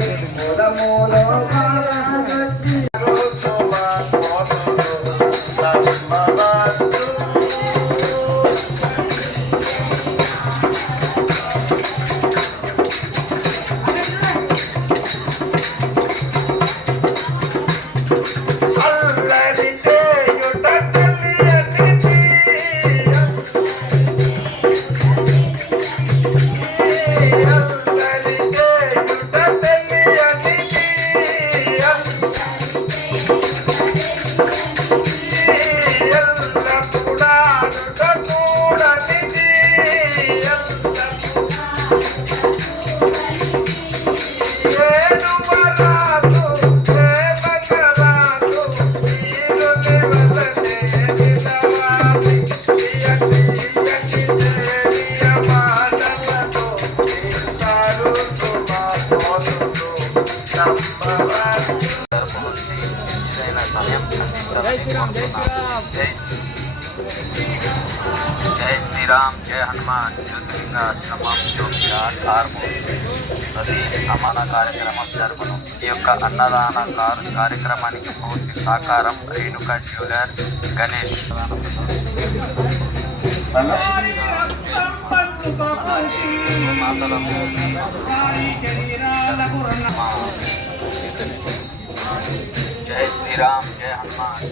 ఏదైనా సమయం జై శ్రీరామ్ జై శ్రీరామ్ జై జై శ్రీరామ్ జై సమాన కార్యక్రమం జరుగును. ఈ యొక్క అన్నదాన కార్యక్రమానికి పూర్తి సహకారం రేణుక జ్యువెలర్ గణేష్. జై శ్రీరామ్ జై హనుమాన్.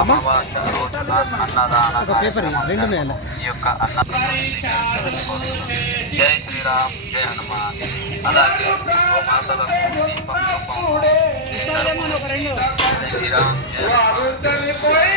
అమావాస్య రోజున అన్నదాన ఈ యొక్క అన్న జై శ్రీరామ్ జై హనుమాన్. అలాగే గోమాతలకు దీపం జై శ్రీరామ్ జై హనుమాన్.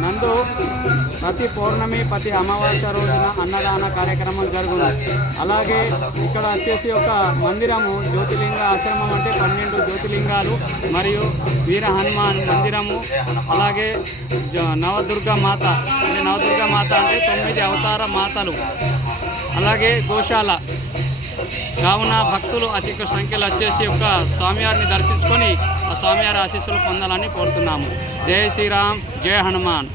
నందు ప్రతి పౌర్ణమి ప్రతి అమావాస్య రోజున అన్నదాన కార్యక్రమం జరుగును. అలాగే ఇక్కడ వచ్చేసి ఒక మందిరము జ్యోతిలింగ ఆశ్రమం అంటే పన్నెండు జ్యోతిలింగాలు మరియు వీర హనుమాన్ మందిరము అలాగే జ- నవదుర్గ మాత అంటే నవదుర్గ మాత అంటే తొమ్మిది అవతార మాతలు. అలాగే గోశాల కావున భక్తులు అధిక సంఖ్యలో వచ్చేసి ఒక స్వామివారిని దర్శించుకొని ఆ స్వామివారి ఆశీస్సులు పొందాలని కోరుతున్నాము. జై శ్రీరామ్ జై హనుమాన్.